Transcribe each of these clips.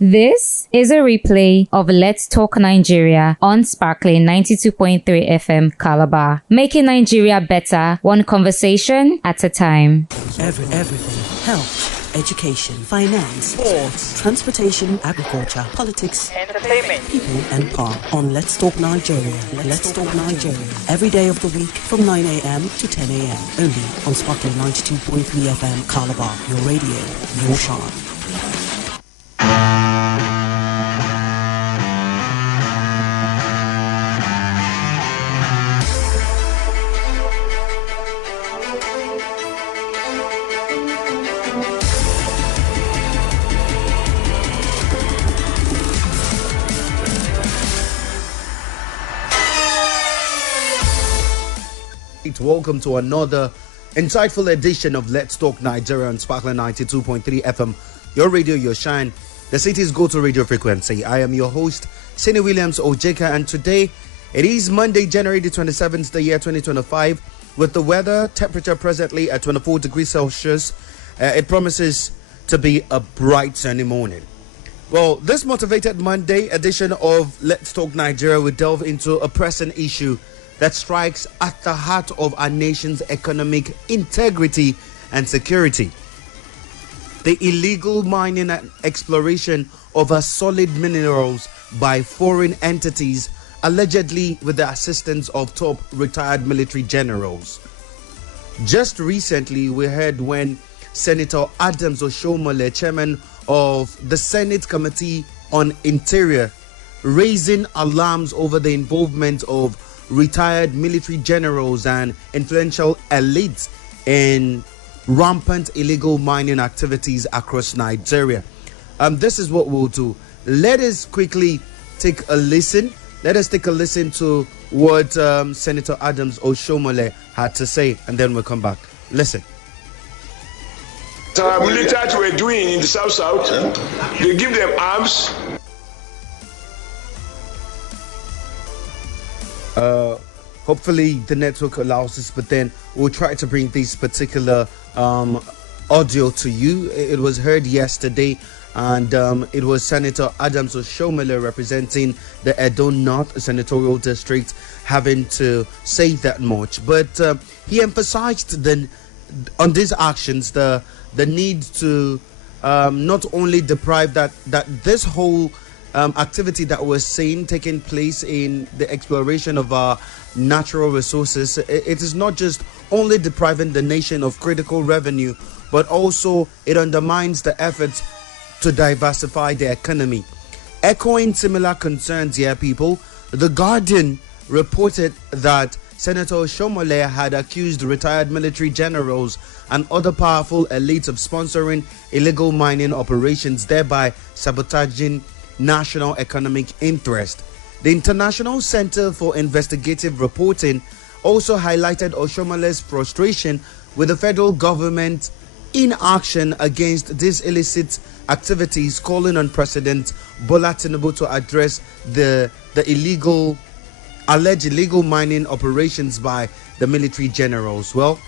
This is a replay of Let's Talk Nigeria on Sparkling 92.3 FM Calabar, making Nigeria better, one conversation at a time. Everything. Health, education, finance, sports, transportation, agriculture, politics, entertainment, people and power. On Let's Talk Nigeria. Let's Talk Nigeria. Every day of the week from 9 a.m. to 10 a.m. Only on Sparkling 92.3 FM Calabar. Your radio, your shine. Welcome to another insightful edition of Let's Talk Nigeria on Sparkling 92.3 FM. Your radio, your shine, the city's go-to radio frequency. I am your host, Sini Williams Ojeka, and today it is Monday, January the 27th, the year 2025, with the weather temperature presently at 24 degrees Celsius. It promises to be a bright sunny morning. Well, this motivated Monday edition of Let's Talk Nigeria will delve into a pressing issue that strikes at the heart of our nation's economic integrity and security. The illegal mining and exploration of our solid minerals by foreign entities, allegedly with the assistance of top retired military generals. Just recently, we heard when Senator Adams Oshomole, chairman of the Senate Committee on Interior, raising alarms over the involvement of retired military generals and influential elites in rampant illegal mining activities across Nigeria. This is what we'll do. Let us quickly take a listen. Let us take a listen to what Senator Adams Oshomole had to say, and then we'll come back. Listen. Our military were doing in the South, they give them arms. Hopefully the network allows us, but then we'll try to bring this particular audio to you. It was heard yesterday, and it was Senator Adams Oshomole representing the Edo North Senatorial District having to say that much. But he emphasized on these actions the need to not only deprive that this whole activity that we're seeing taking place in the exploration of our natural resources, it is not just only depriving the nation of critical revenue, but also it undermines the efforts to diversify the economy. Echoing similar concerns here, people, The Guardian reported that Senator Oshomole had accused retired military generals and other powerful elites of sponsoring illegal mining operations, thereby sabotaging national economic interest. The International Center for Investigative Reporting also highlighted Oshomole's frustration with the federal government inaction against these illicit activities, calling on President Bola Tinubu to address the alleged illegal mining operations by the military generals. Well,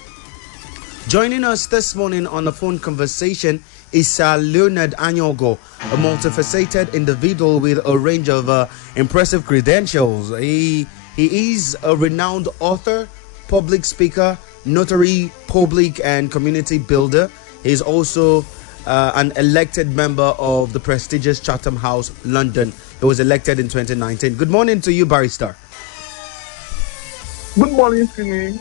joining us this morning on a phone conversation is Sir Leonard Anyogo, a multifaceted individual with a range of impressive credentials. He is a renowned author, public speaker, notary, public and community builder. He is also an elected member of the prestigious Chatham House, London. He was elected in 2019. Good morning to you, Barrister. Good morning, Sini.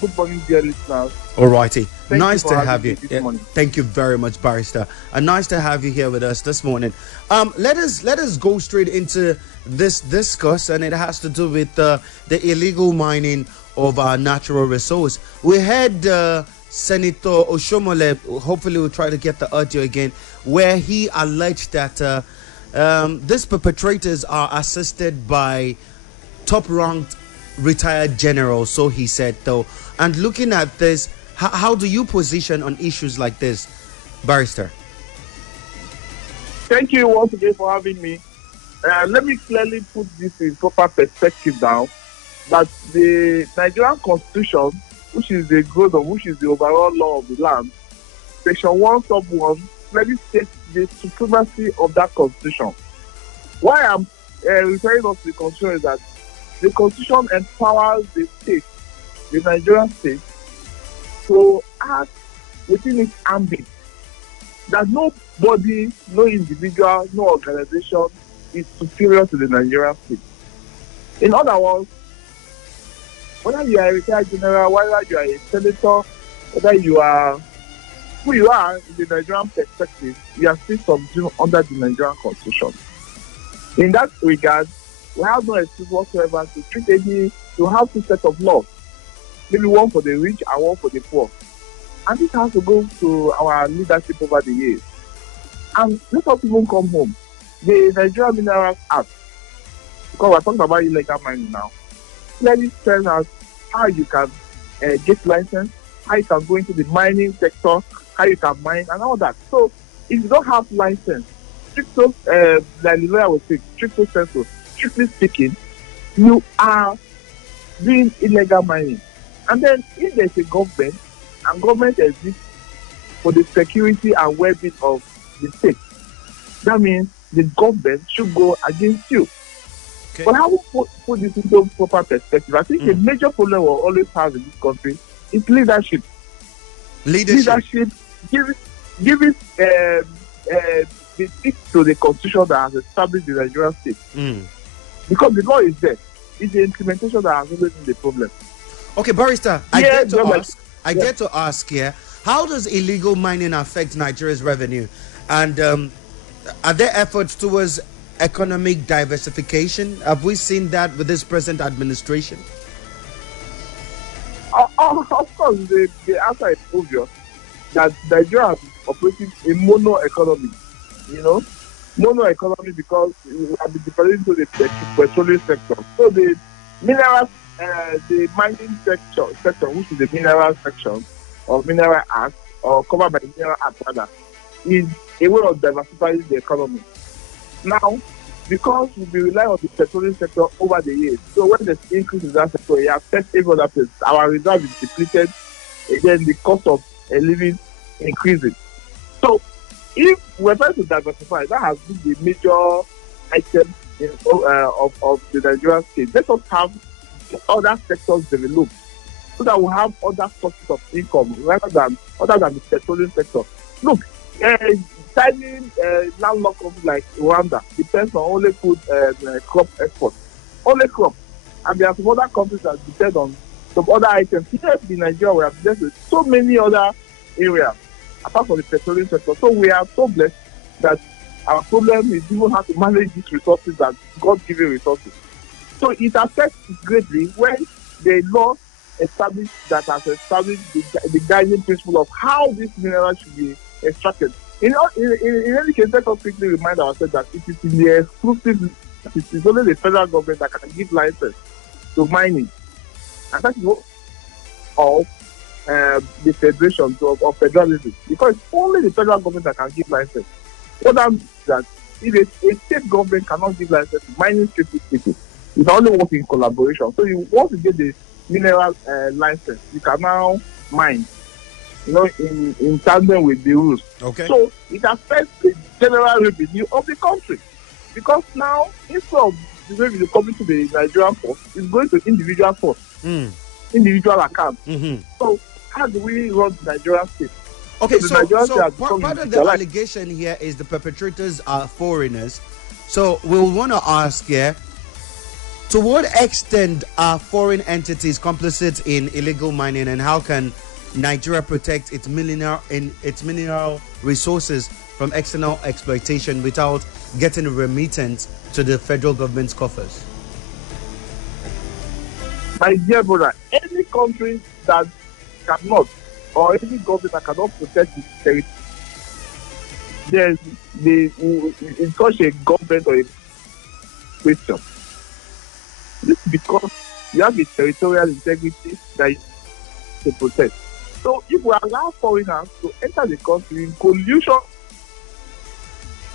Good morning, dear listeners. Alrighty, Thank nice you to for have you. this morning. Thank you very much, Barrister. Nice to have you here with us this morning. Let us go straight into this discuss, and it has to do with the illegal mining of our natural resource. We had Senator Oshomole. Hopefully, we'll try to get the audio again, where he alleged that these perpetrators are assisted by top-ranked retired generals, so he said, though. And looking at this, how do you position on issues like this, Barrister? Thank you once again for having me. Let me clearly put this in proper perspective now, that the Nigerian Constitution, which is the growth of which is the overall law of the land, Section 1 Sub 1 clearly states the supremacy of that constitution. Why I'm referring us to the constitution is that the constitution empowers the state, the Nigerian state, to act within its ambit. That nobody, no individual, no organization is superior to the Nigerian state. In other words, whether you are a retired general, whether you are a senator, whether you are who you are in the Nigerian perspective, you are still subsumed under the Nigerian constitution. In that regard, we have no excuse whatsoever to have two sets of laws, maybe one for the rich and one for the poor. And this has to go to our leadership over the years. And let us even come home. The Nigerian Minerals Act, because we're talking about illegal mining now, clearly tells us how you can get license, how you can go into the mining sector, how you can mine, and all that. So, if you don't have license, strictly, like the lawyer would say, strictly speaking, you are doing illegal mining. And then, if there's a government, and government exists for the security and well-being of the state, that means the government should go against you. Okay. But how we put this into proper perspective? I think a major problem we'll always have in this country is leadership. Leadership give it the stick to the constitution that has established the Nigerian state. Because the law is there. It's the implementation that has always been the problem. Okay, Barrister, I get to ask here, how does illegal mining affect Nigeria's revenue? And are there efforts towards economic diversification? Have we seen that with this present administration? Of course, the answer is obvious that Nigeria is operating a mono economy. Mono economy because we have been divided into the petroleum sector. So the minerals, the mining sector, which is the mineral section of Mineral Act, or covered by the Mineral Act rather, is a way of diversifying the economy. Now, because we've been relying on the petroleum sector over the years, so when there's increase in that sector, it affects every other place. Our reserve is depleted, again, the cost of living increases. So, if we're trying to diversify, that has been the major item of the Nigerian state. Let us have other sectors developed so that we have other sources of income rather than the petroleum sector. Look, tiny landlocked countries like Rwanda depends on only food crop export, only crop, and there are some other countries that depend on some other items. Here in Nigeria, we have blessed with so many other areas apart from the petroleum sector. So we are so blessed that our problem is even how to manage these resources, that God-given resources. So it affects greatly when the law established that has established the guiding principle of how this mineral should be extracted. In any case, let us quickly remind ourselves that it is in the exclusive, it is only the federal government that can give license to mining. And that is what of the federation of federalism, because it's only the federal government that can give license. What that means is that if a state government cannot give license to mining, strictly speaking, it can only work in collaboration. So you want to get the mineral license, you can now mine, in tandem with the rules. Okay. So it affects the general revenue of the country, because now instead of the revenue coming to the Nigerian force, it's going to individual force, individual accounts. So how do we run the Nigerian state? Okay, so part of the allegation here is the perpetrators are foreigners. So we'll want to ask here, to what extent are foreign entities complicit in illegal mining, and how can Nigeria protect its mineral resources from external exploitation without getting a remittance to the federal government's coffers? My dear brother, any country that cannot, or any government that cannot protect its territory, in such a government or a question, this is because you have a territorial integrity that you to protect. So if we allow foreigners to enter the country in collusion,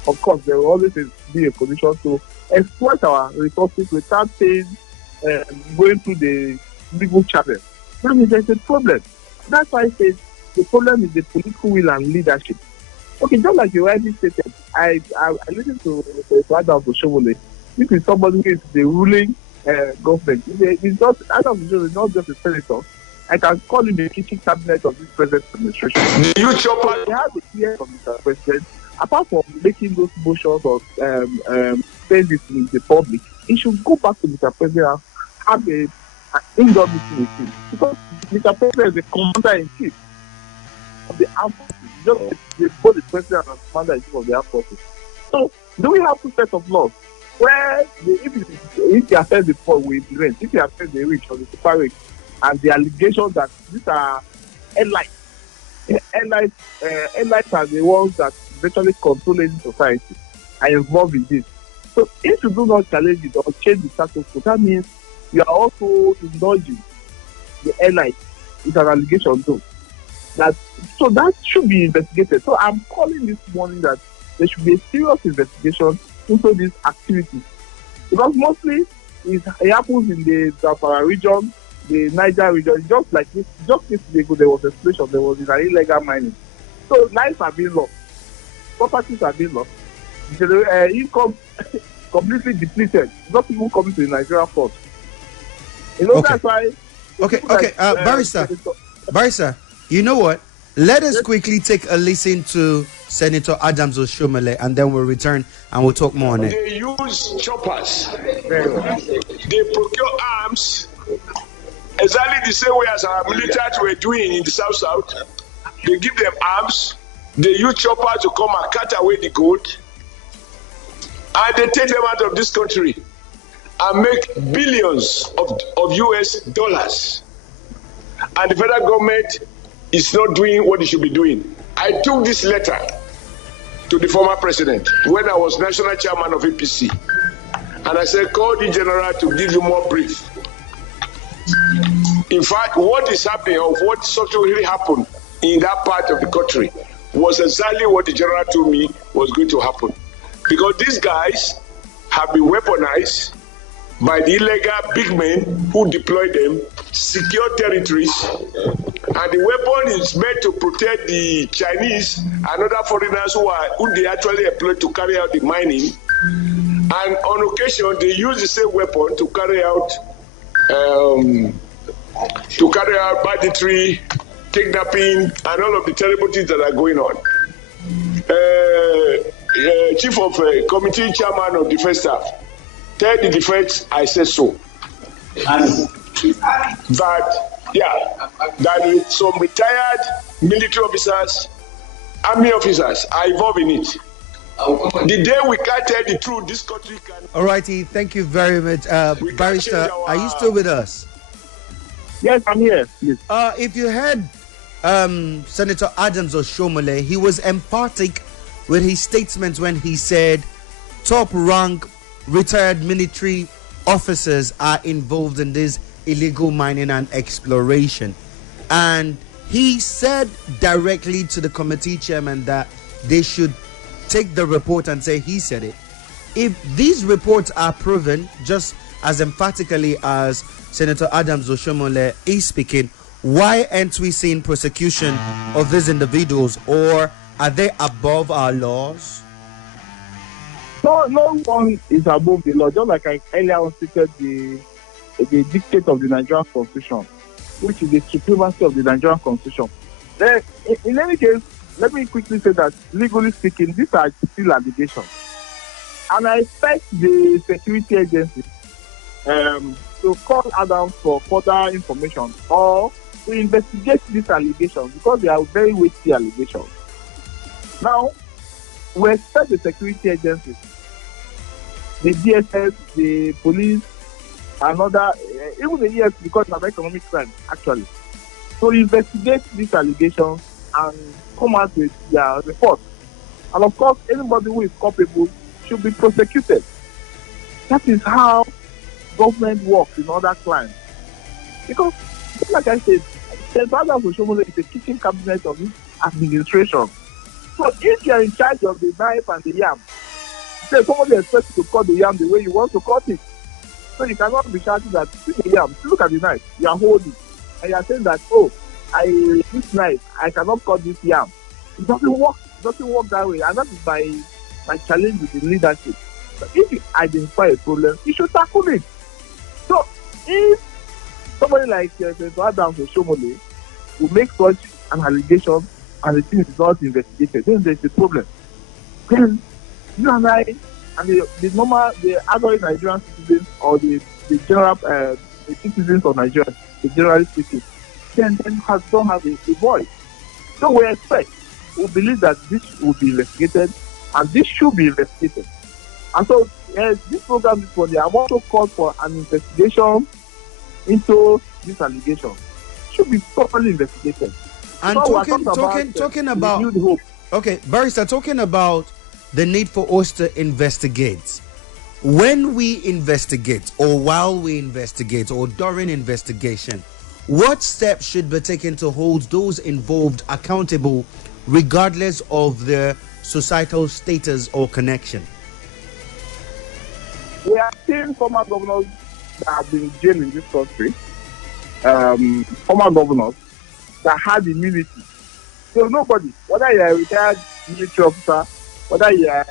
of course there will always be a collusion to exploit our resources without going through the legal channel. That means there's a problem. That's why I say the problem is the political will and leadership. Okay, just like you rightly stated, I listened to Adam Oshomole. This is somebody who is the ruling government. It's not Adam Oshomole is not just a senator. I can call him the kitchen cabinet of this present administration. You chopper. They have a clear from Mr. President. Apart from making those motions or saying this in the public, he should go back to Mr. President and have an in-depth meeting with him. Because Mr. President is the commander-in-chief of the armed forces. Just both the president and commander-in-chief of the armed forces. So, do we have two sets of laws? Where if the affairs before we implement, if the affairs the rich or the super rich, and the allegations that these are airlines are the ones that virtually control any society are involved in this. So if you do not challenge it or change the status quo, that means you are also indulging the airlines with an allegation too. So that should be investigated. So I'm calling this morning that there should be a serious investigation into these activities. Because mostly it happens in the Zamfara region, the Niger region. Just like this, just yesterday ago, there was a situation, there was an illegal mining. So lives are being lost, properties are being lost, income completely depleted. Not people coming to the Nigerian port. You know, Okay. that's why. Barrister, you know what? Let us quickly take a listen to Senator Adams Oshomole, and then we'll return and we'll talk more on it. They use choppers. They procure arms exactly the same way as our military were doing in the South. They give them arms. They use choppers to come and cut away the gold. And they take them out of this country and make billions of US dollars. And the federal government is not doing what it should be doing. I took this letter to the former president when I was national chairman of APC. And I said, call the general to give you more brief. In fact, what is happening or what subsequently happened in that part of the country was exactly what the general told me was going to happen. Because these guys have been weaponized by the illegal big men who deploy them, secure territories, and the weapon is meant to protect the Chinese and other foreigners who they actually employ to carry out the mining. And on occasion, they use the same weapon to carry out banditry, kidnapping, and all of the terrible things that are going on. Chief of Committee Chairman of Defense Staff, tell the defense I said so. That some retired military officers, army officers are involved in it. The day we can't tell the truth, this country can. Alrighty, thank you very much. Barrister, are you still with us? Yes, I'm here. Yes. If you heard Senator Adams Oshomole, he was emphatic with his statements when he said top rank retired military officers are involved in this illegal mining and exploration. And he said directly to the committee chairman that they should take the report and say he said it. If these reports are proven, just as emphatically as Senator Adams Oshomole is speaking, why aren't we seeing prosecution of these individuals, or are they above our laws? No one is above the law. Just like I earlier stated, the dictate of the Nigerian Constitution, which is the supremacy of the Nigerian Constitution. Then, in any case, let me quickly say that, legally speaking, these are still allegations. And I expect the security agencies to call Adam for further information or to investigate these allegations, because they are very weighty allegations. Now, we expect the security agencies, the DSS, the police, and other, even the ES, because of economic crime, actually, to investigate these allegations and come out with their report. And of course, anybody who is culpable should be prosecuted. That is how government works in other climes. Because, like I said, Senator Adams Oshomole is the kitchen cabinet of this administration. So if you are in charge of the knife and the yam, say somebody expects you to cut the yam the way you want to cut it. So you cannot be shouting that, see the yam, look at the knife, you are holding. And you are saying that, this knife, I cannot cut this yam. It doesn't work doesn't work that way, and that is my challenge with the leadership. But if you identify a problem, you should tackle it. So if somebody like Adams or Shomole will make such an allegation and the thing is not investigated, then there's a problem. Then you and I and the other Nigerian citizens or the general the citizens of Nigeria, the generally speaking, then don't have a voice. So we expect, we believe that this will be investigated and this should be investigated. And so this program this morning, I'm also called for an investigation into this allegation. It should be properly investigated. And talking about okay, Barrister, talking about the need for us to investigate. When we investigate, or while we investigate, or during investigation, what steps should be taken to hold those involved accountable, regardless of their societal status or connection? We have seen former governors that have been jailed in this country, former governors that had immunity. So nobody, whether you are a retired military officer, whether you are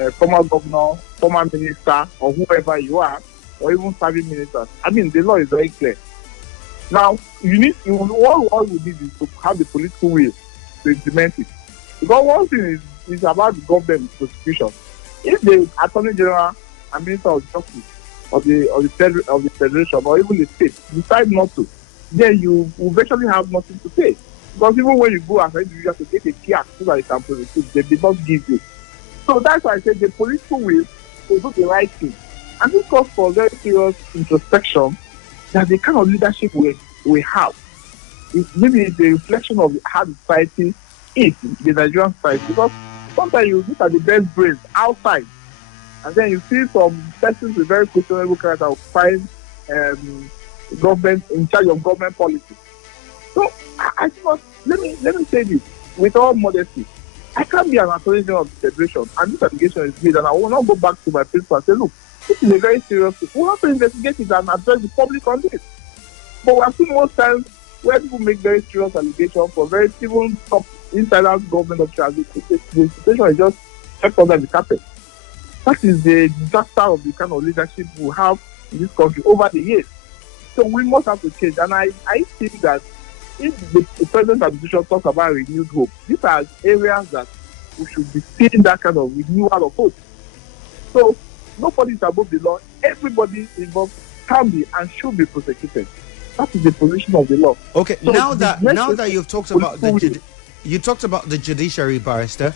a former governor, former minister, or whoever you are, or even serving ministers, I mean, the law is very clear. Now, all we need is to have the political will to implement it. Because one thing is about the government prosecution. If the Attorney General and Minister of Justice of the Federation or even the state decide not to, then you will virtually have nothing to say. Because even when you go as an individual to get a key so that you can prosecute, they did not give you. So that's why I said the political will to do the right thing. And this calls for very serious introspection that the kind of leadership we have. Maybe it's a reflection of how the society is, the Nigerian society. Because sometimes you look at the best brains outside, and then you see some persons with very questionable character of find government in charge of government policy. So I thought, let me say this with all modesty. I can't be an attorney general of the Federation, and this allegation is made, and I will not go back to my principal and say, look, this is a very serious thing. We have to investigate it and address the public on this. But we have seen most times where people make very serious allegations for very even top insiders, government officials. The situation is just kept under the carpet. That is the disaster of the kind of leadership we have in this country over the years. So we must have to change. And I think that if the present administration talks about renewed hope, these are areas that we should be seeing that kind of renewal of hope. So nobody is above the law. Everybody involved can be and should be prosecuted. That is the position of the law. Okay, so now that you've talked about the judiciary, Barrister,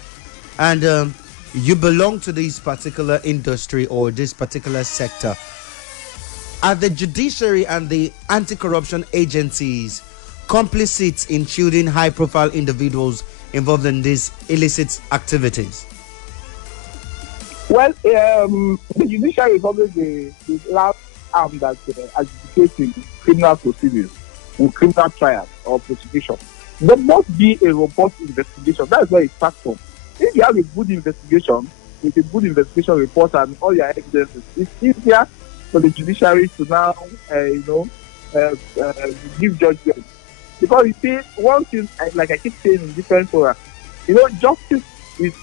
and you belong to this particular industry or this particular sector. Are the judiciary and the anti-corruption agencies complicit in shielding high-profile individuals involved in these illicit activities? Well, the judiciary is always the last arm that adjudicates in criminal proceedings, in criminal trials or prosecution. There must be a robust investigation. That is where it starts from. If you have a good investigation, with a good investigation report and all your evidences, it's easier for the judiciary to now, give judgment. Because you see, one thing, like I keep saying in different forums, justice is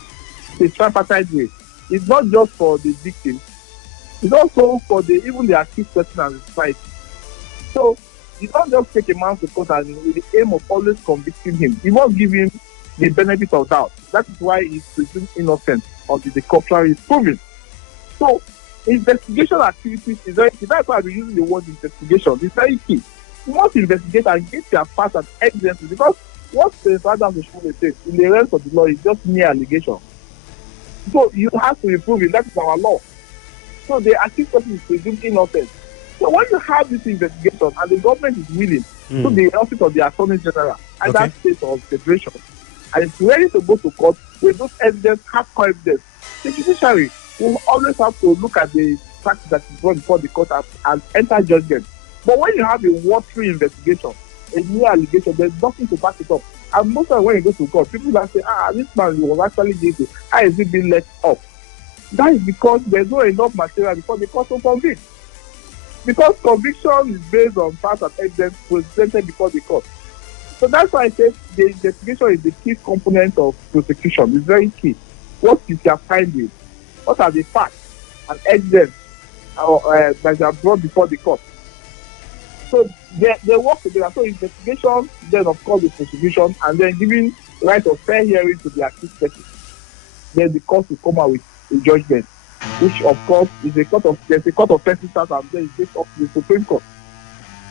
a tripartite way. It's not just for the victim, it's also for even the accused person and the society. So you don't just take a man to court and with the aim of always convicting him. You must give him the benefit of doubt. That is why he's presumed innocent until the contrary is proven. So investigation activities is very key. That's why we're using the word investigation. It's very key. You must investigate and get their facts and evidence, because what the Adams says in the realms of the law is just mere allegation. So you have to reprove it. That is our law. So the accused person is presumed innocent. So when you have this investigation and the government is willing to the office of the Attorney General and that state of federation, and it's ready to go to court with those evidence, hardcore evidence, the judiciary will always have to look at the fact that is brought before the court and enter judgment. But when you have a watery investigation, a new allegation, there's nothing to back it up. And most of the time when you go to court, people are saying, this man was actually guilty. How is he being let off? That is because there's not enough material before the court will convict. Because conviction is based on facts and evidence presented before the court. So that's why I said the investigation is the key component of prosecution. It's very key. What is your findings? What are the facts and evidence that are brought before the court? So they work together. So investigation, then of course the prosecution, and then giving right of fair hearing to the accused person. Then the court will come out with a judgment, which of course is a court of first instance, and then it takes up to the Supreme Court.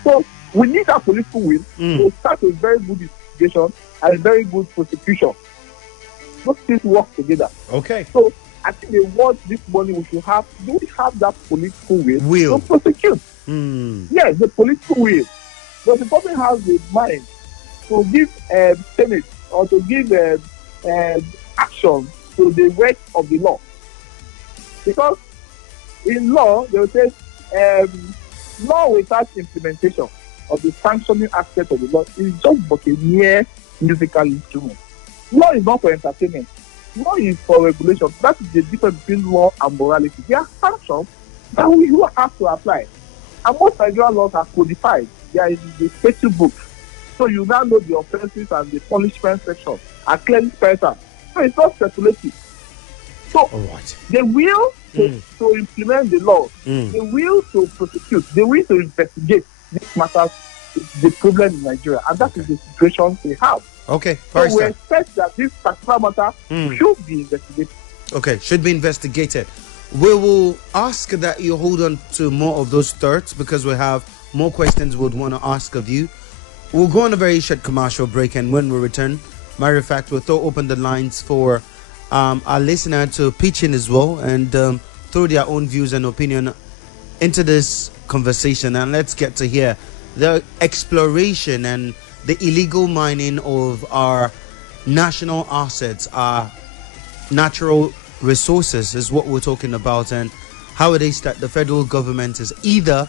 So we need that political will to start a very good investigation and a very good prosecution. Those things work together. Okay. So I think the word this morning we should have, do we have that political will to prosecute? Yes, the political will. But the person has the mind to give Senate or to give action to the work of the law. Because in law, they will say law without implementation of the sanctioning aspect of the law is just but a mere musical instrument. Law is not for entertainment. Law is for regulation. That is the difference between law and morality. There are sanctions that we will have to apply. And most Nigerian laws are codified. They are in the statute book. So you now know the offenses and the punishment section are clearly spelled out. So it's not speculative. So the will to implement the law, the will to prosecute, the will to investigate these matters is the problem in Nigeria. And that is the situation we have. Okay. So we expect that this particular matter should be investigated. Okay, should be investigated. We will ask that you hold on to more of those thoughts because we have more questions we'd want to ask of you. We'll go on a very short commercial break, and when we return, matter of fact, we'll throw open the lines for our listener to pitch in as well and throw their own views and opinion into this conversation. And let's get to hear the exploration and the illegal mining of our national assets, our natural resources is what we're talking about, and how it is that the federal government is either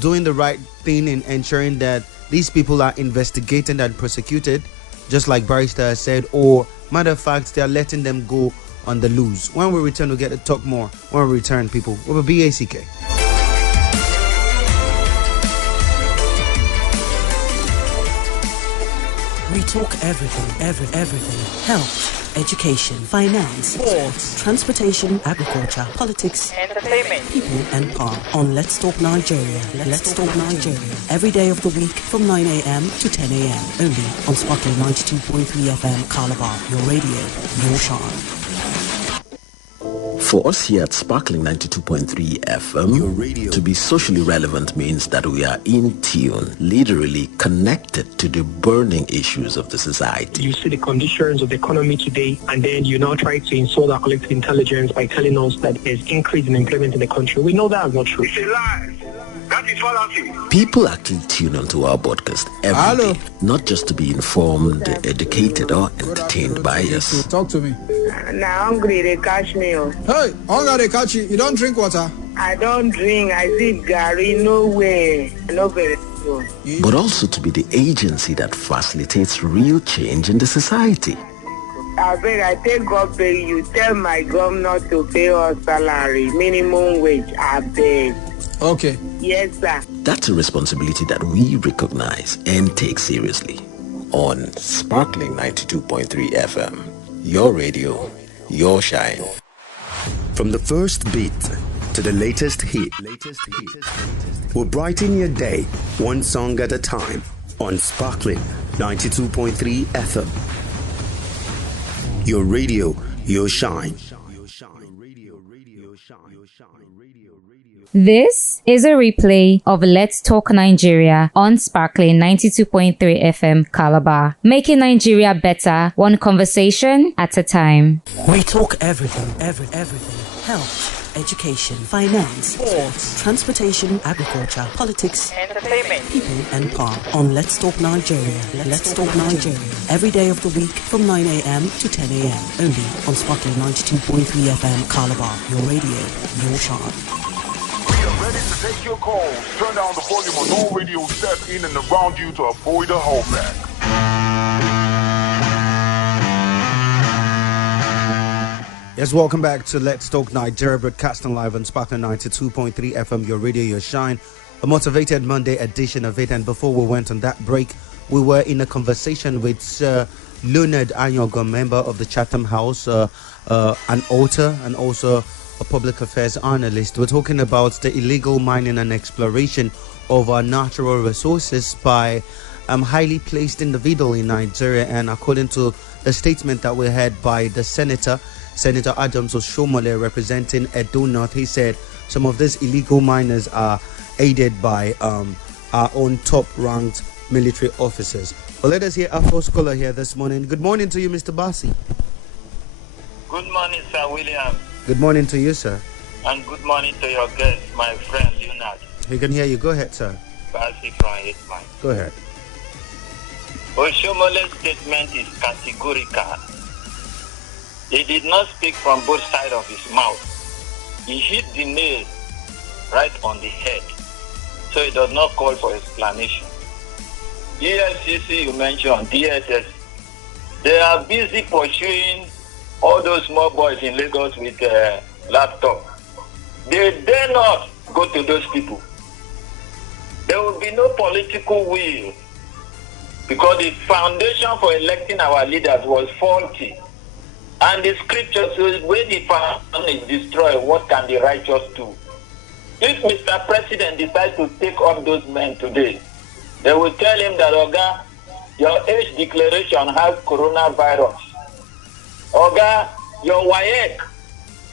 doing the right thing in ensuring that these people are investigated and prosecuted, just like Barrister has said, or matter of fact, they are letting them go on the loose. When we return, we'll get to talk more. When we return, people, with a BACK. We talk everything. Health, education, finance, sports, transportation, agriculture, politics, entertainment, people and power. On Let's Talk Nigeria. Let's Talk Nigeria. Every day of the week from 9 a.m. to 10 a.m. Only on Sparkling 92.3 FM Calabar. Your radio, your shine. For us here at Sparkling 92.3 FM, your radio, to be socially relevant means that we are in tune, literally connected to the burning issues of the society. You see the conditions of the economy today, and then you now try to insult our collective intelligence by telling us that there's increase in employment in the country. We know that is not true. It's a lie. That is fallacy. People actually tune onto our podcast every day, not just to be informed, educated, or entertained by us. Talk to me. Now hungry, they catch me. Hey, hunger they catch you. You don't drink water. I don't drink. I see Gary. No way. No very. But also to be the agency that facilitates real change in the society. I beg, I take God pay you. Tell my governor to pay us salary, minimum wage. I beg. Okay. Yes, sir. That's a responsibility that we recognize and take seriously. On Sparkling 92.3 FM, your radio, your shine. From the first beat to the latest hit, we'll brighten your day one song at a time on Sparkling 92.3 FM. Your radio, your shine. This is a replay of Let's Talk Nigeria on Sparkling 92.3 FM Calabar, making Nigeria better one conversation at a time. We talk everything. Health, education, finance, sports, transportation, agriculture, politics, entertainment, people and power. On Let's Talk Nigeria. Let's Talk Nigeria. Every day of the week from 9 a.m. to 10 a.m. Only on Sparkling 92.3 FM Calabar. Your radio, your shine. Ready to take your calls. Turn down the volume on all radios set in and around you to avoid a holdback. Yes, welcome back to Let's Talk Nigeria, broadcasting live on Sparkling 92.3 FM, your radio, your shine. A motivated Monday edition of it. And before we went on that break, we were in a conversation with Sir Leonard Anyogo, member of the Chatham House, an author and also a public affairs analyst. We're talking about the illegal mining and exploration of our natural resources by highly placed individual in Nigeria. And according to the statement that we had by the Senator Adams Oshomole, representing Edo North, he said some of these illegal miners are aided by our own top-ranked military officers. Well, let us hear our first caller here this morning. Good morning to you, Mr. Bassi. Good morning, Sir William. Good morning to you, sir. And good morning to your guest, my friend Leonard. We can hear you. Go ahead, sir. Bassi from Hitman. Go ahead. Oshomole's statement is categorical. He did not speak from both sides of his mouth. He hit the nail right on the head. So it does not call for explanation. EFCC, you mentioned, DSS, they are busy pursuing all those small boys in Lagos with a laptop. They dare not go to those people. There will be no political will because the foundation for electing our leaders was faulty. And the scripture says, when the foundation is destroyed, what can the righteous do? If Mr. President decides to take on those men today, they will tell him that, Oga, your age declaration has coronavirus. Oga, your WAEC,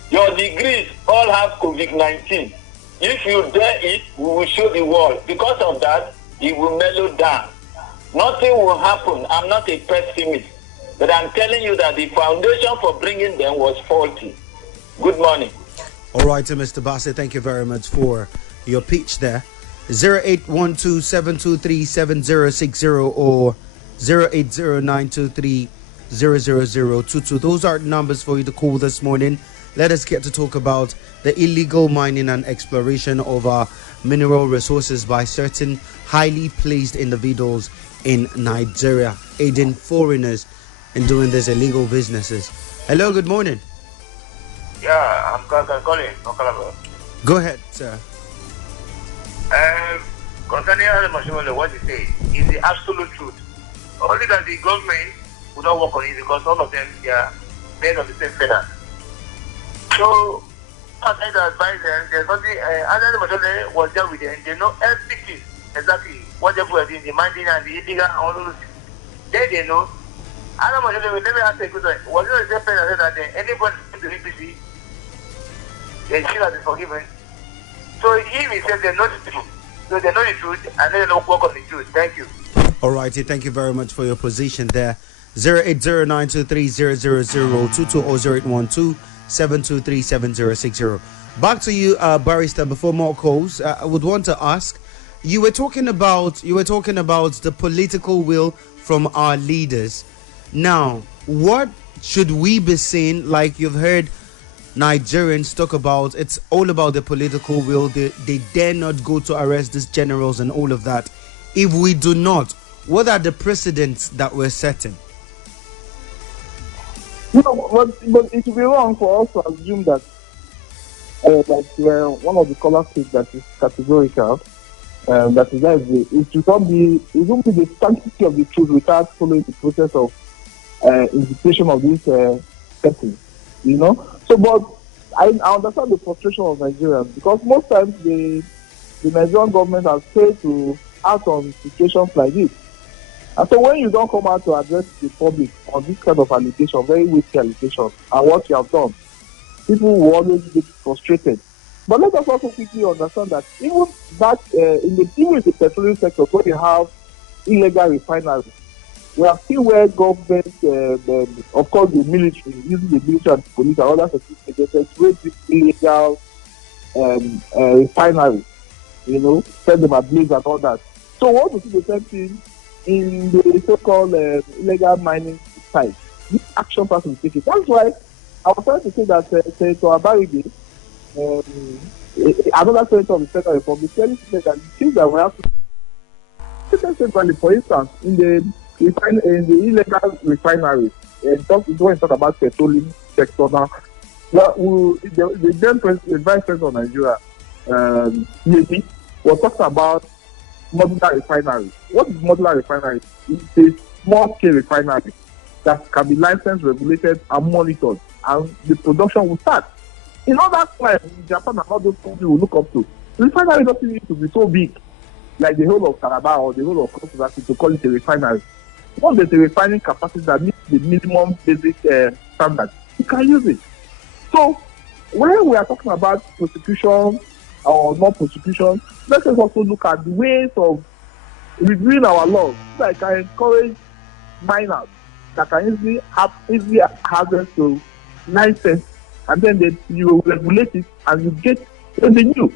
your degrees all have COVID-19. If you dare it, we will show the world. Because of that, it will mellow down. Nothing will happen. I'm not a pessimist. But I'm telling you that the foundation for bringing them was faulty. Good morning. All right, Mr. Bassett, thank you very much for your pitch there. 0812-723-7060 or 080-923-00022. Those are numbers for you to call this morning. Let us get to talk about the illegal mining and exploration of our mineral resources by certain highly placed individuals in Nigeria, aiding foreigners in doing these illegal businesses. Hello, good morning. Yeah, I'm calling. Go ahead, sir. Concerning what you say is the absolute truth. Only that the government will not work on it because all of them are made of the same feather. So, I try to advise them. There's nothing. Another was there with them. They know everything exactly what they were doing, the mining and the illegal and all those things. Then they know. Another will never ask a good one. Was it the same feather that anybody to the EPC? They feel that it's forgiven. So he said they know the truth. So they know the truth and they don't work on the truth. Thank you. All righty, thank you very much for your position there. 080-923-00022 or 0812-723-7060. Back to you, Barrister. Before more calls, I would want to ask. You were talking about the political will from our leaders. Now, what should we be seeing? Like you've heard Nigerians talk about, it's all about the political will. They dare not go to arrest these generals and all of that. If we do not, what are the precedents that we're setting? No, but it would be wrong for us to assume that one of the colour states that is categorical, that is it won't be the sanctity of the truth without following the process of invitation of this person, you know. So, but I understand the frustration of Nigerians because most times the Nigerian government has failed to act on situations like this. And so when you don't come out to address the public on this kind of allegation, very weighty allegation, and what you have done, people will always get frustrated. But let us also quickly understand that even in the petroleum sector, where you have illegal refineries, we have seen where government, of course, the military, using the military and police and other security agencies, illegal refineries, you know, set them ablaze and all that. So what we see the same thing in the so-called illegal mining site. This action person will take it. That's why I was trying to say that Senator Abarige, another senator of the Federal Republic, clearly said that the things that we have to for instance, in the illegal refineries, when you talk about petroleum sector now, the then vice president of Nigeria, maybe, was talking about modular refinery. What is modular refinery? It's a small-scale refinery that can be licensed, regulated, and monitored, and the production will start. In other clients, in Japan and all those countries will look up to, the refinery doesn't need to be so big, like the whole of Calabar or the whole of Costa to call it a refinery. Once there's a refining capacity that meets the minimum basic standard, you can use it. So, when we are talking about prosecution or not prosecution, let us also look at the ways of reviewing our laws. So I can encourage miners that can easily have access to license, and then you regulate it and you get revenue.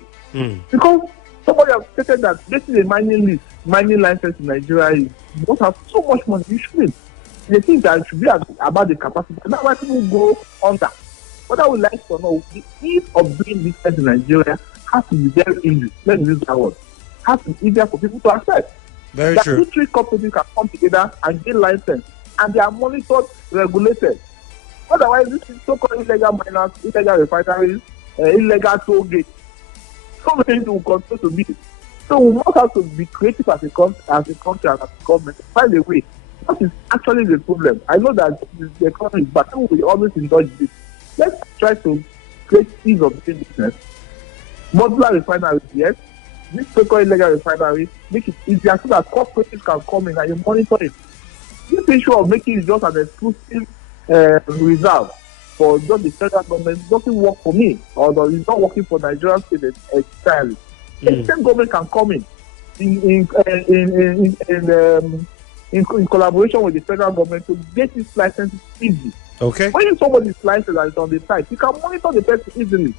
Because somebody has stated that getting a mining license in Nigeria is, you don't have so much money. You shouldn't. They think that it should be about the capacity. That's why people go under. What I would like to know, the ease of doing business in Nigeria has to be very easy. Let's use that word. Has to be easier for people to accept. Very that true. 2-3 companies can come together and get license, and they are monitored, regulated. Otherwise, this is so-called illegal miners, illegal refineries, illegal toll gates. So many things will continue to be. So we must have to be creative as a country and as a government to find a way. What is actually the problem? I know that the economy is bad, we always indulge this. Let's try to create ease of doing business. Modular refineries, yes. This so-called illegal refinery, make it easier so that corporations can come in and you monitor it. This issue of making it just an exclusive reserve for just the federal government doesn't work for me, or it's not working for Nigerian state entirely. The state government can come in collaboration with the federal government to get this license easy. Okay. When somebody's license and it's on the site, you can monitor the person easily.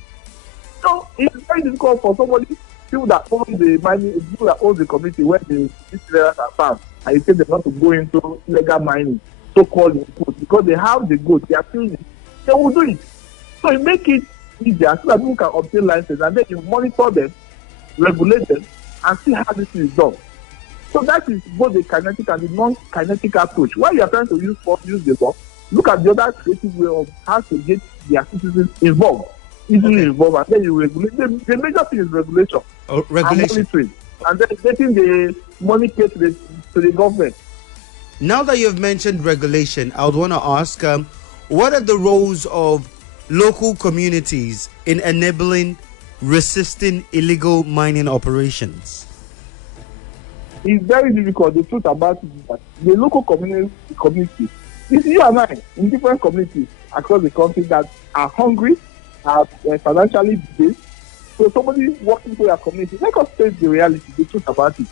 So it's very difficult for people that own the mining, people that own the community where these areas are found, and you say they want to go into illegal mining, so-called input, because they have the goods, they are feeling it, they will do it. So you make it easier so that people can obtain license, and then you monitor them, regulate them, and see how this is done. So that is both the kinetic and the non-kinetic approach. While you are trying to use the law, look at the other creative way of how to get their citizens involved, easily involved, and then you regulate. The major thing is regulation. Regulation. And then getting the money paid to the government. Now that you've mentioned regulation, I would want to ask, what are the roles of local communities in enabling resisting illegal mining operations? It's very difficult. The truth about it is that the local community, it's you and I in different communities across the country that are hungry, are financially based. So somebody working for your community, let us face the reality, the truth about it.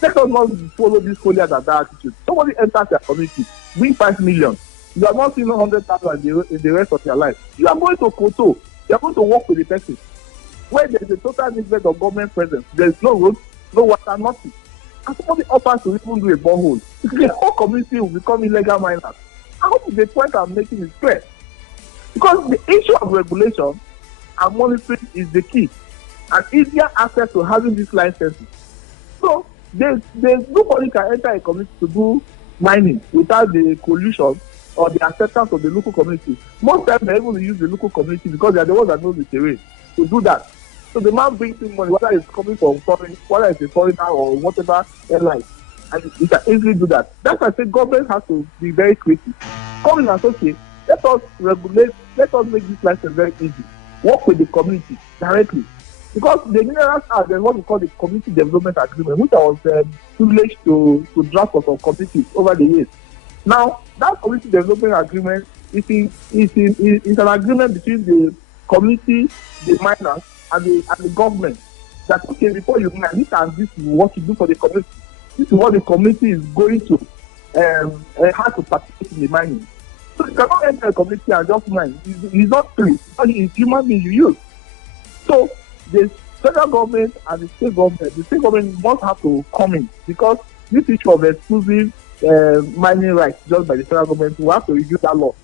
Let us not follow this holier than thou attitude. Somebody enters your community, bring 5 million. You are not seeing 100,000 in the rest of your life. You are going to Koto. You are going to work with the person. Where there is a total neglect of government presence, there is no road, no water, nothing. And somebody offers to even do a borehole. The whole community will become illegal miners. I hope the point I'm making is clear. Because the issue of regulation and monitoring is the key. And easier access to having these licenses. So there's nobody can enter a community to do mining without the collusion or the acceptance of the local community. Most times they're able to use the local community because they're the ones that know the terrain to do that. So the man brings in money, whether it's coming from foreign, whether it's a foreigner or whatever airline, and you can easily do that. That's why I say government has to be very creative. Come in and say, okay, let us regulate, let us make this license very easy. Work with the community directly. Because the Minerals Act, there's what we call the Community Development Agreement, which I was privileged to draft for some communities over the years. Now, that Community Development Agreement is an agreement between the community, the miners, and the government. That, okay, before you mine, this is what you do for the community. This is what the community is going to have to participate in the mining. So you cannot enter a community and just mine. It's not free. It's human being you use. So the federal government and the state government must have to come in, because this issue of exclusive mining rights just by the federal government, we have to review that law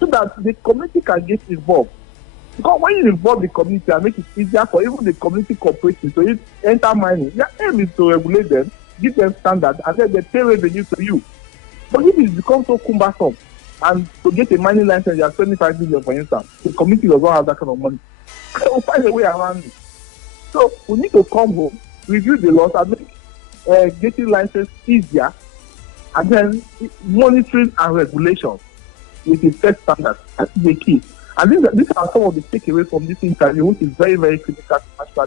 so that the community can get involved. Because when you involve the community and make it easier for even the community cooperatives to enter mining, their aim is to regulate them, give them standards, and then they pay revenue to you. But if it becomes so cumbersome, and to get a mining license, you have 25 million, for instance, the community does not have that kind of money. We'll find a way around it. So we need to come home, review the laws, and make getting license easier, and then monitoring and regulation with the set standards. That's the key. And these are some of the takeaways from this interview, which is very, very critical to national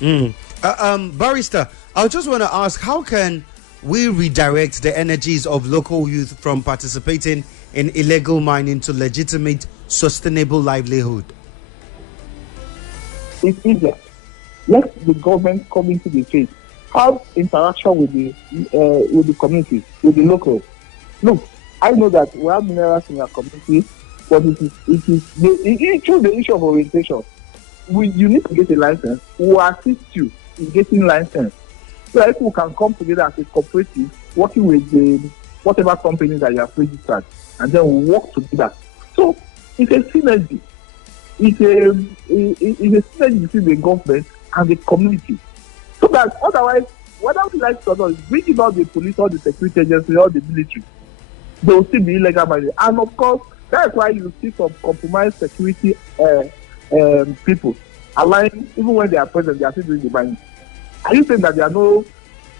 development. Barrister, I just want to ask, how can we redirect the energies of local youth from participating in illegal mining to legitimate, sustainable livelihood? It's easier. Let the government come into the face. Have interaction with the community, with the locals. Look, I know that we have minerals in our community, but it is the issue of orientation. You need to get a license. We will assist you in getting license. So people can come together as a cooperative, working with the whatever company that you have registered, and then we'll work together. So it's a synergy. It's a synergy between the government and the community. So that otherwise, whether we like it or not, bringing all the police, all the security agencies, all the military, they will still be illegal mining. And of course, that's why you see some compromised security people allowing, even when they are present, they are still doing the mining. Are you saying that there are no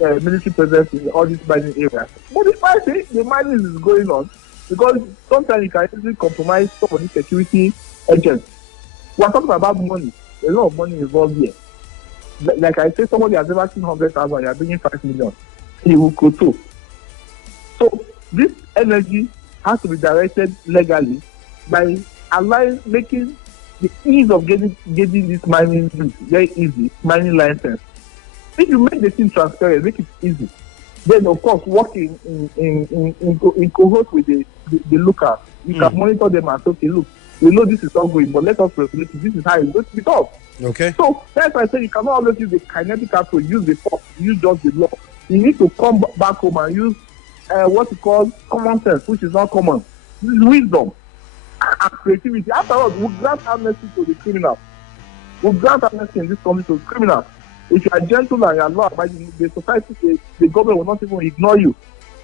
military presence in all these mining areas? But if I say the mining is going on, because sometimes you can easily compromise some of the security agents. We are talking about money. There's a lot of money involved here. Like I said, somebody has never seen 100,000, you are bringing 5 million. He will go too. So this energy has to be directed legally by making the ease of getting this mining very easy, mining license. If you make the thing transparent, make it easy, then of course working in cohort with the locals, you can monitor them and say, okay, look, we know this is ongoing, but let us regulate it. This is how it's going to be done. Okay. So that's why I say you cannot always use the kinetic approach, use the force, use just the law. You need to come back home and use what you call common sense, which is not common. Wisdom and creativity. After all, we grant amnesty to the criminals. We grant amnesty in this country to the criminals. If you are gentle and you are law abiding, the society, the government will not even ignore you.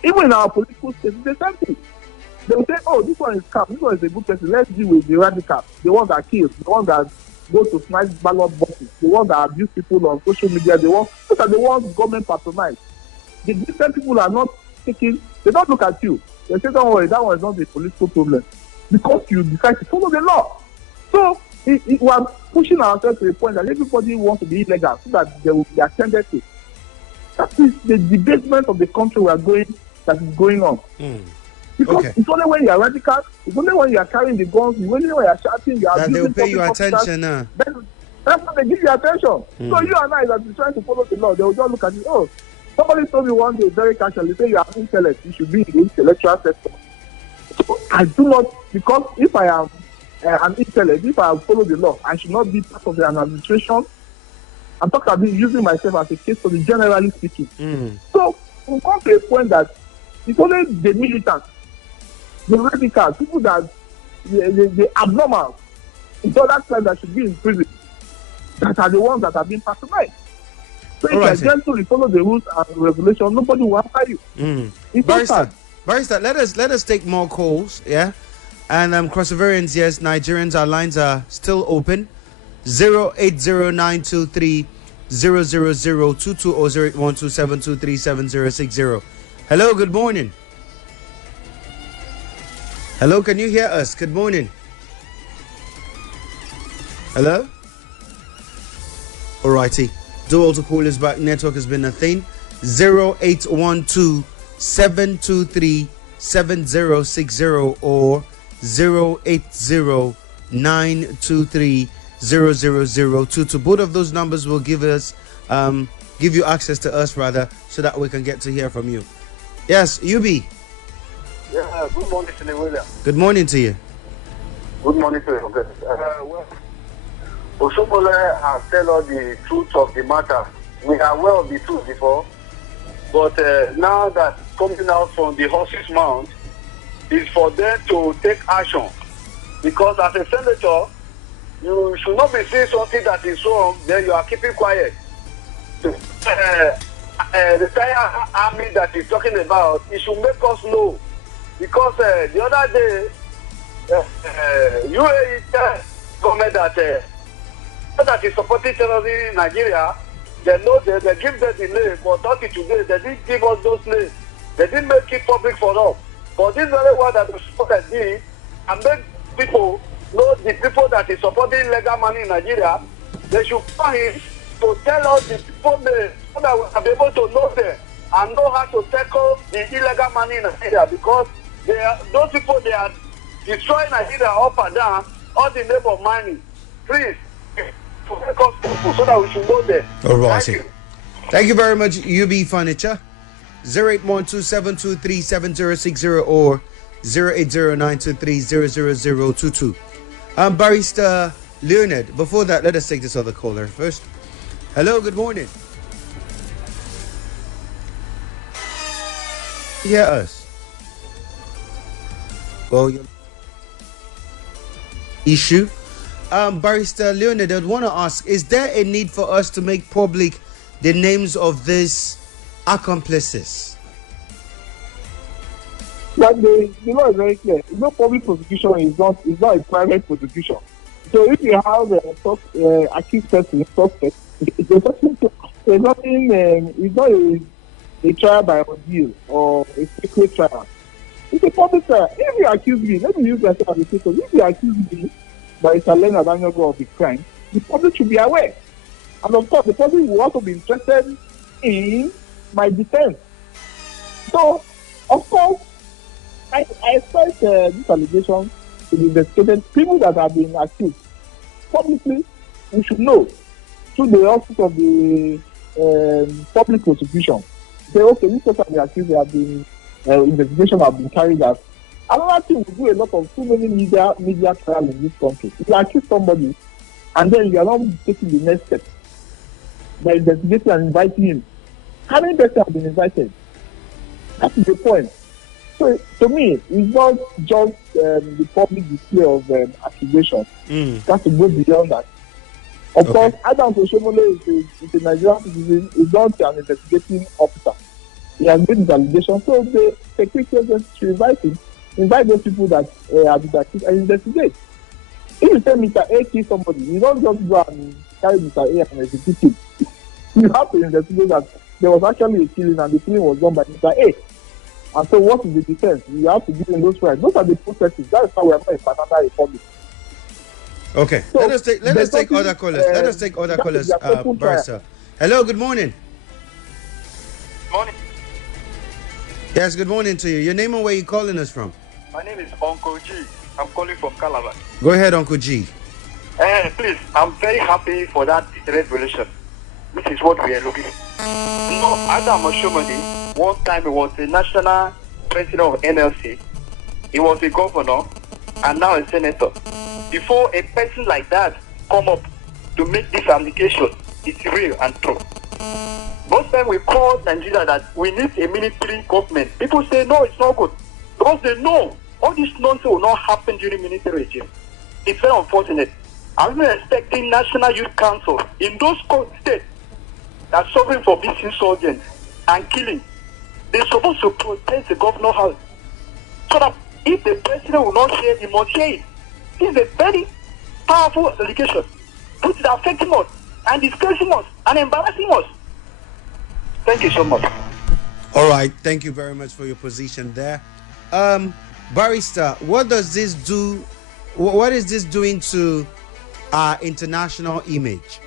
Even in our political state, it's the same thing. They will say, oh, this one is calm, this one is a good person, let's deal with the radicals, the ones that kill, the ones that go to snatch ballot boxes, the ones that abuse people on social media, those are the ones government patronize. The different people are not taking, they don't look at you. They say, don't worry, that one is not a political problem. Because you decide to follow the law. So, we are pushing ourselves to the point that everybody wants to be illegal so that they will be attended to. That is the debasement of the country that is going on. Because it's only when you are radical, it's only when you are carrying the guns, it's only when you are shouting, you are that they will pay you attention. That's when they give you attention. So you and I that is trying to follow the law, they will just look at you, oh, somebody told me one day very casually, say you are intellect, you should be in the intellectual sector. So I do not, because if I am an intellect, if I follow the law, I should not be part of the administration. I'm talking about using myself as a case study, generally speaking. So we come to a point that it's only the militants, the radicals, people that the abnormal, in other times that should be in prison, that are the ones that are being patronized. So if you are gentle, you follow the rules and regulations, nobody will answer you. Barrister, let us take more calls, yeah? And Crossoverians, yes, Nigerians, our lines are still open. 08092300022 or 08127237060. Hello, good morning. Hello, can you hear us? Good morning. Hello? Alrighty. Do also call us back. Network has been a thing. 0812-723-7060 or 080-923-00022. Both of those numbers will give you access to us, rather, so that we can get to hear from you. Yes, UB. Yeah, good morning to you, William. Good morning to you. Good morning to you. Osopole has tell us the truth of the matter. We are aware of the truth before, but now that coming out from the horse's mouth is for them to take action. Because as a senator, you should not be saying something that is wrong, then you are keeping quiet. The entire army that is talking about, it should make us know. Because the other day, UAE government that is supporting terrorism in Nigeria, They know they give them the name, but not today. They didn't give us those names. They didn't make it public for us. But this very one that we supported did, and make people know the people that is supporting illegal money in Nigeria. They should call him to tell us the people names so that we can be able to know them and know how to tackle the illegal money in Nigeria, because those people, they are destroying Nigeria up and down all the name of money. Please, to make us people so that we should know them. All right. Thank you very much, UB Furniture. 08127237060 or 08092300022. Barrister Leonard, before that, let us take this other caller first. Hello, good morning. Hear us? Well, your issue. Barrister Leonard, I'd want to ask, is there a need for us to make public the names of these accomplices? But the law is very clear. No public prosecution is not a private prosecution. So if you have a accused person, suspect, it's not a trial by ordeal or a secret trial. It's a public trial. If you accuse me, let me use that as a case. If you accuse me by Leonard Anyogo of a crime, the public should be aware. And of course, the public will also be interested in my defense. So, of course, I expect this allegation to be investigated. People that have been accused publicly, we should know through the office of the public prosecution. Say, okay, this person be accused, there have been investigation have been carried out. Another thing, we do a lot of too many media trials in this country. If you accuse somebody and then you are not taking the next step by investigating and inviting him, how many persons have been invited? That is the point. So, to me, it's not just the public display of accusation. It has to go beyond that. Of course, Adam Oshomole is a Nigerian citizen, is not an investigating officer. He has made his allegation, so the security agents should invite those people that have been accused and investigate. If you say Mr. A killed somebody, you don't just go and carry Mr. A and execute him. You have to investigate that there was actually a killing and the killing was done by Mr. A. And so what is the defense? You have to give them those rights. Those are the processes. That is how we are not a banana republic. Okay. So let us take other callers. Let us take other callers, Barrister. Hello, good morning. Morning. Yes, good morning to you. Your name and where you calling us from? My name is Uncle G. I'm calling from Calabar. Go ahead, Uncle G. Please, I'm very happy for that revelation. This is what we are looking for. You know, Adam Oshomole, one time he was the national president of NLC. He was a governor and now a senator. Before a person like that come up to make this allegation, it's real and true. Most time we call Nigeria that we need a military government. People say no, it's not good. Because they know all this nonsense will not happen during military regime. It's very unfortunate. I'm even expecting National Youth Council in those states that are suffering from these insurgents and killing. They're supposed to protect the governor house. So that if the president will not share, he must share it. This is a very powerful allegation, which is affecting us and disgracing us and embarrassing us. Thank you so much. All right. Thank you very much for your position there. Barrister, what does this do? What is this doing to our international image?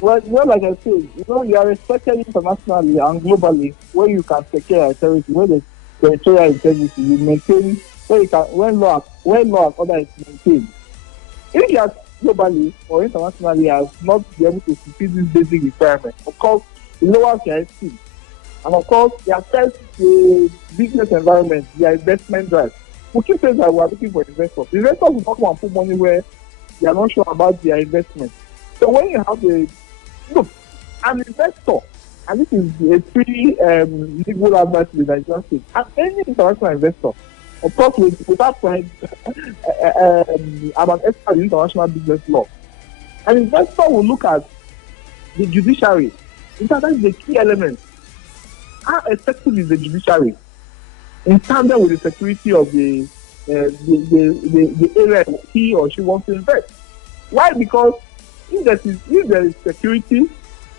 Well, like I said, you are respected internationally and globally where you can secure your territory, where the territorial integrity you maintain, where you can when law and order is maintained. If you are globally or internationally has not been able to fulfill this basic requirement, of course, it lowers your esteem. And of course, it affects the business environment, their investment drive. We keep saying that we are looking for investors. Investors will not come and put money where they are not sure about their investment. So when you have an investor, and this is a pretty legal advice to the Nigerian state, and any international investor, of course, without pride, I'm an expert in international business law. An investor will look at the judiciary. That is the key element. How effective is the judiciary in tandem with the security of the area he or she wants to invest? Why? Because if there is security,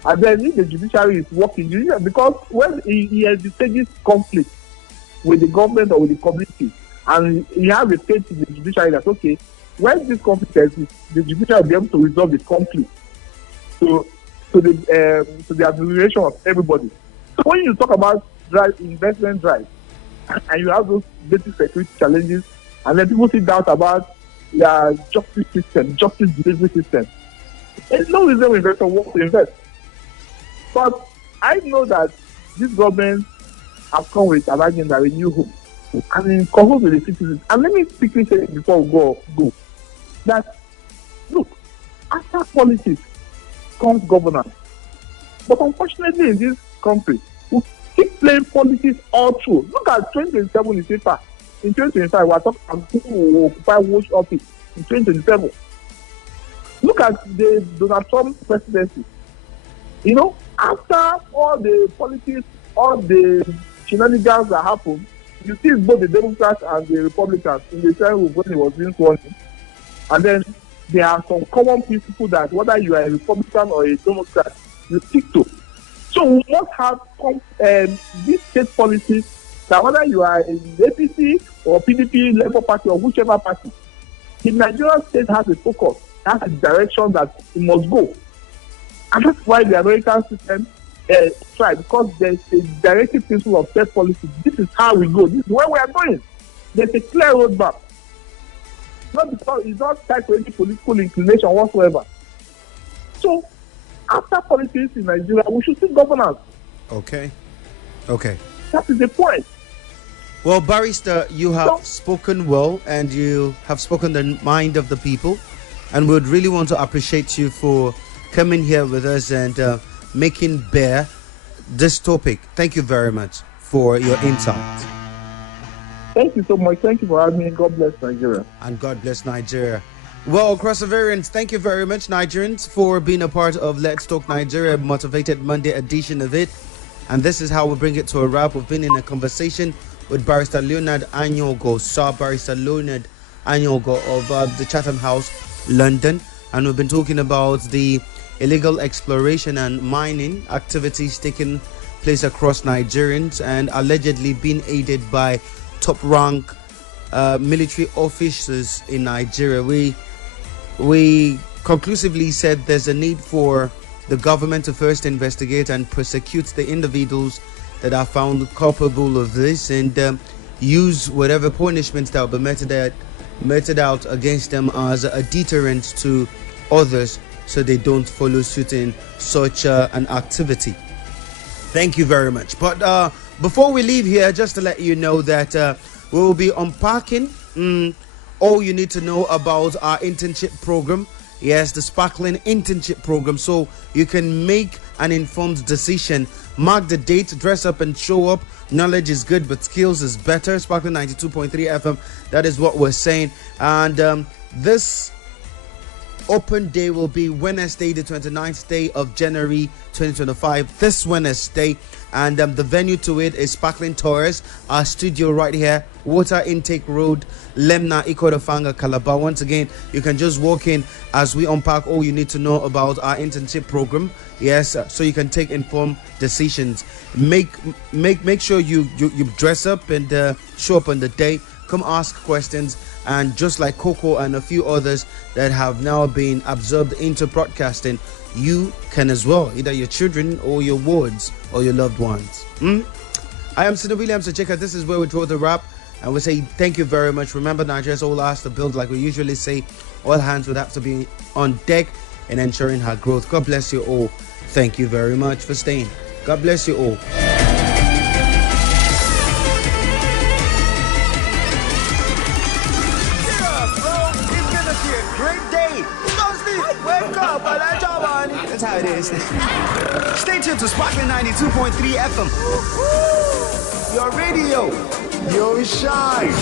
and then if the judiciary is working, because when he engages conflict with the government or with the community, and he has a faith in the judiciary that, okay, when this conflict exists, the judiciary will be able to resolve the conflict to the admiration of everybody. So when you talk about investment drive, and you have those basic security challenges, and then people sit down about their justice delivery system, there's no reason investors want to invest. But I know that this government has come with an agenda, a new hope, and in contact with the citizens. And let me quickly say before we go that, look, after politics comes governance. But unfortunately in this country, we keep playing politics all through. Look at 2027 in paper. In 2025, we are talking about who will occupy which office in 2027. Look at the Donald Trump presidency. After all the politics, all the shenanigans that happened, you see both the Democrats and the Republicans in the same room when he was being sworn in. And then there are some common principles that whether you are a Republican or a Democrat, you stick to. So we must have this state policy that whether you are in APC or PDP, Labour Party or whichever party, the Nigerian state has a focus, has a direction that it must go. And that's why the American system try, because there's a directive principle of state policy. This is how we go. This is where we are going. There's a clear roadmap. Not because it's not tied to any political inclination whatsoever. So, after politics in Nigeria, we should see governance. Okay. That is the point. Well, Barrister, you have spoken well, and you have spoken the mind of the people, and we would really want to appreciate you for coming here with us and making bare this topic. Thank you very much for your insight. Thank you so much. Thank you for having me. God bless Nigeria. And God bless Nigeria. Well, Crossovarians, thank you very much, Nigerians, for being a part of Let's Talk Nigeria, Motivated Monday edition of it. And this is how we bring it to a wrap. We've been in a conversation with Barrister Leonard Anyogo, Sir Barrister Leonard Anyogo of the Chatham House, London. And we've been talking about the illegal exploration and mining activities taking place across Nigerians and allegedly being aided by top-rank military officers in Nigeria. We conclusively said there's a need for the government to first investigate and prosecute the individuals that are found culpable of this and use whatever punishments that will be meted out against them as a deterrent to others so they don't follow suit in such an activity. Thank you very much. But before we leave here, just to let you know that we will be unpacking all you need to know about our internship program. Yes, the Sparkling Internship Program, so you can make an informed decision. Mark the date, dress up and show up. Knowledge is good, but skills is better. Sparkling 92.3 FM, that is what we're saying. And this open day will be Wednesday, the 29th day of January 2025, this Wednesday. And the venue to it is Sparkling Tours, our studio right here, Water Intake Road, Lemna, Ikodofanga, Calabar. Once again, you can just walk in as we unpack all you need to know about our internship program. Yes, so you can take informed decisions. Make sure you dress up and show up on the day. Come ask questions, and just like Coco and a few others that have now been absorbed into broadcasting, you can as well, either your children or your wards or your loved ones. I am Sidney Williams, so check out. This is where we draw the wrap, and we say thank you very much. Remember, Nigeria's all asked to build, like we usually say, all hands would have to be on deck in ensuring her growth. God bless you all. Thank you very much for staying. God bless you all. That's how it is. Stay tuned to Sparkling 92.3 FM. Your radio, your shine.